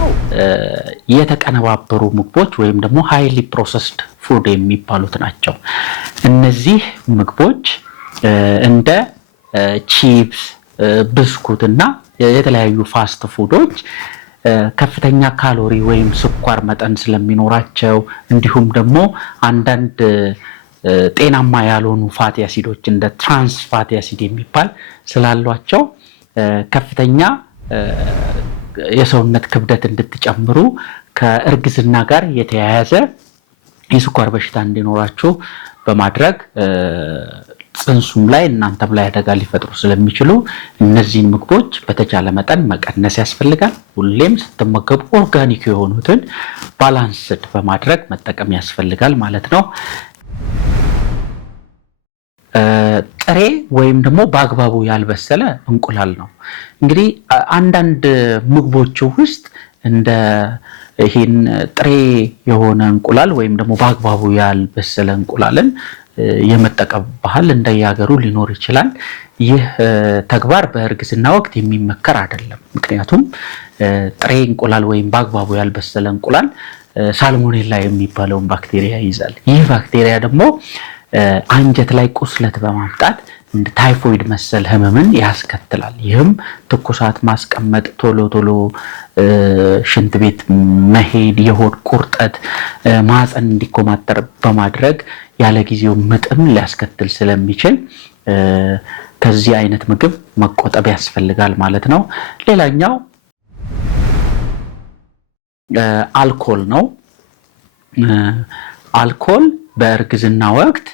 ሌላኛው የተቀነባበሩ ምግቦች ወይም ደግሞ ሃይሊ ፕሮሰስድ ፉድ የሚባሉት ናቸው። እነዚህ ምግቦች እንደ ቺፕስ፣ ብስኩት እና የተለያዩ ፋስት ፉዶች ከፍተኛ ካሎሪ ወይም ስኳር መጠን ስለሚኖራቸው እንዲሁም ደግሞ አንዳንድ ጤናማ ያልሆኑ ፋቲ አሲዶች እንደ ትራንስ ፋቲ አሲድ የሚባል ስላሏቸው ከፍተኛ የሰውነት ክብደት እንድትጨምሩ ከእርግዝና ጋር የተያያዘ የስኳር በሽታ እንዲኖራችሁ በማድረግ ጽንሱም ላይ እናንተም ላይ አደጋ ሊፈጥሩ ስለሚችሉ እነዚህን ምግቦች በተቻለ መጠን መቀነስ ያስፈልጋል። ሁሌም ስትመገቡ ኦርጋኒክ የሆኑትን ባላንስድ በማድረግ መጠቀም ያስፈልጋል ማለት ነው። ጥሬ ወይም ደግሞ በአግባቡ ያልበሰለ እንቁላል ነው። እንግዲህ አንዳንድ ምግቦች ውስጥ እንደ ይሄን ጥሬ የሆነ እንቁላል ወይም ደግሞ በአግባቡ ያልበሰለ እንቁላልን የመጠቀም ባህል እንደየሀገሩ ሊኖር ይችላል። ይህ ተግባር በእርግዝና ወቅት የሚመከር አይደለም። ምክንያቱም ጥሬ እንቁላል ወይም በአግባቡ ያልበሰለ እንቁላል ሳልሞኔላ የሚባለውን ባክቴሪያ ይይዛል። ይህ ባክቴሪያ ደግሞ አንጀት ላይ ቁስለት በማምጣት እንደ ታይፎይድ መሰል ህመምን ያስከትላል። ይህም ትኩሳት ማስቀመጥ፣ ቶሎ ቶሎ ሽንት ቤት መሄድ፣ የሆድ ቁርጠት፣ ማህፀን እንዲኮማተር በማድረግ ያለ ጊዜው ምጥም ሊያስከትል ስለሚችል ከዚህ አይነት ምግብ መቆጠብ ያስፈልጋል ማለት ነው። ሌላኛው አልኮል ነው። አልኮል በእርግዝና ወቅት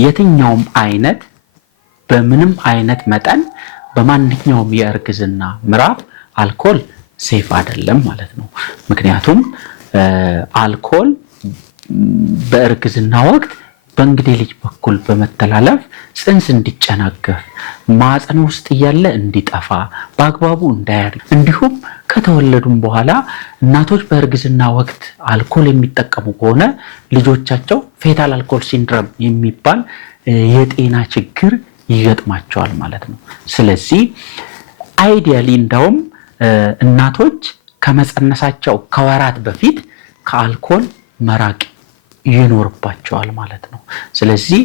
የትኛውም አይነት በምንም አይነት መጠን በማንኛውም የእርግዝና ምዕራፍ አልኮል ሴፍ አይደለም ማለት ነው። ምክንያቱም አልኮል በእርግዝና ወቅት በእንግዴ ልጅ በኩል በመተላለፍ ጽንስ እንዲጨናገፍ፣ ማህፀን ውስጥ እያለ እንዲጠፋ፣ በአግባቡ እንዳያድግ እንዲሁም ከተወለዱም በኋላ እናቶች በእርግዝና ወቅት አልኮል የሚጠቀሙ ከሆነ ልጆቻቸው ፌታል አልኮል ሲንድሮም የሚባል የጤና ችግር ይገጥማቸዋል ማለት ነው። ስለዚህ አይዲያሊ እንደውም እናቶች ከመጸነሳቸው ከወራት በፊት ከአልኮል መራቅ ይኖርባቸዋል ማለት ነው። ስለዚህ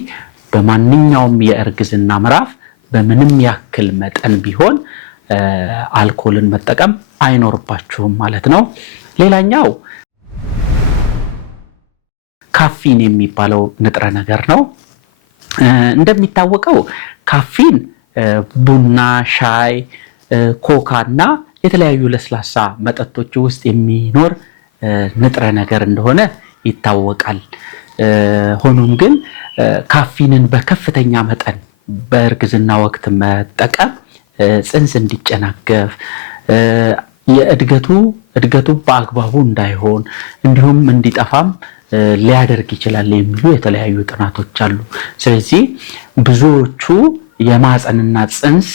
በማንኛውም የእርግዝና ምዕራፍ በምንም ያክል መጠን ቢሆን አልኮልን መጠቀም አይኖርባችሁም ማለት ነው። ሌላኛው ካፊን የሚባለው ንጥረ ነገር ነው። እንደሚታወቀው ካፊን ቡና፣ ሻይ፣ ኮካ እና የተለያዩ ለስላሳ መጠጦች ውስጥ የሚኖር ንጥረ ነገር እንደሆነ ይታወቃል። ሆኖም ግን ካፊንን በከፍተኛ መጠን በእርግዝና ወቅት መጠቀም ጽንስ እንዲጨናገፍ፣ እድገቱ በአግባቡ እንዳይሆን እንዲሁም እንዲጠፋም ሊያደርግ ይችላል የሚሉ የተለያዩ ጥናቶች አሉ። ስለዚህ ብዙዎቹ የማህፀንና ጽንስ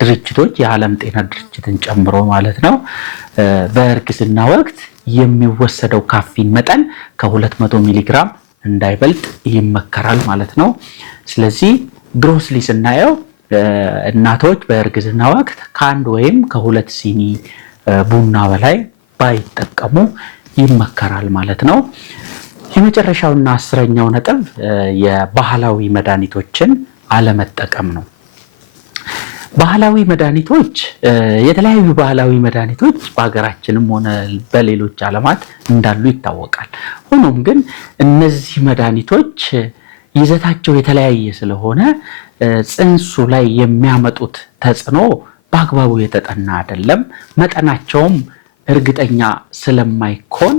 ድርጅቶች የዓለም ጤና ድርጅትን ጨምሮ ማለት ነው በእርግዝና ወቅት የሚወሰደው ካፊን መጠን ከ200 ሚሊግራም እንዳይበልጥ ይመከራል ማለት ነው። ስለዚህ ግሮስሊ ስናየው እናቶች በእርግዝና ወቅት ከአንድ ወይም ከሁለት ሲኒ ቡና በላይ ባይጠቀሙ ይመከራል ማለት ነው። የመጨረሻውና 10ኛው ነጥብ የባህላዊ መድኃኒቶችን አለመጠቀም ነው። ባህላዊ መድኃኒቶች የተለያዩ ባህላዊ መድኃኒቶች በሀገራችንም ሆነ በሌሎች ዓለማት እንዳሉ ይታወቃል። ሆኖም ግን እነዚህ መድኃኒቶች ይዘታቸው የተለያየ ስለሆነ ጽንሱ ላይ የሚያመጡት ተጽዕኖ በአግባቡ የተጠና አይደለም። መጠናቸውም እርግጠኛ ስለማይኮን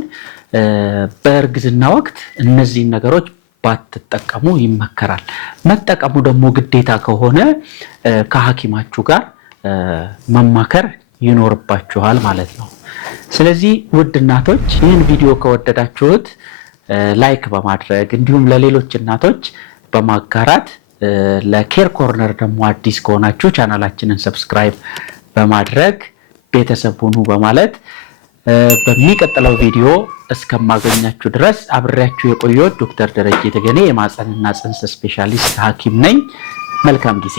በእርግዝና ወቅት እነዚህን ነገሮች ባትጠቀሙ ይመከራል። መጠቀሙ ደግሞ ግዴታ ከሆነ ከሐኪማችሁ ጋር መማከር ይኖርባችኋል ማለት ነው። ስለዚህ ውድ እናቶች ይህን ቪዲዮ ከወደዳችሁት ላይክ በማድረግ እንዲሁም ለሌሎች እናቶች በማጋራት ለኬር ኮርነር ደግሞ አዲስ ከሆናችሁ ቻናላችንን ሰብስክራይብ በማድረግ ቤተሰብ ሁኑ በማለት በሚቀጥለው ቪዲዮ እስከማገኛችሁ ድረስ አብሬያችሁ የቆየሁት ዶክተር ደረጀ ተገኔ የማህፀንና ጽንስ ስፔሻሊስት ሐኪም ነኝ። መልካም ጊዜ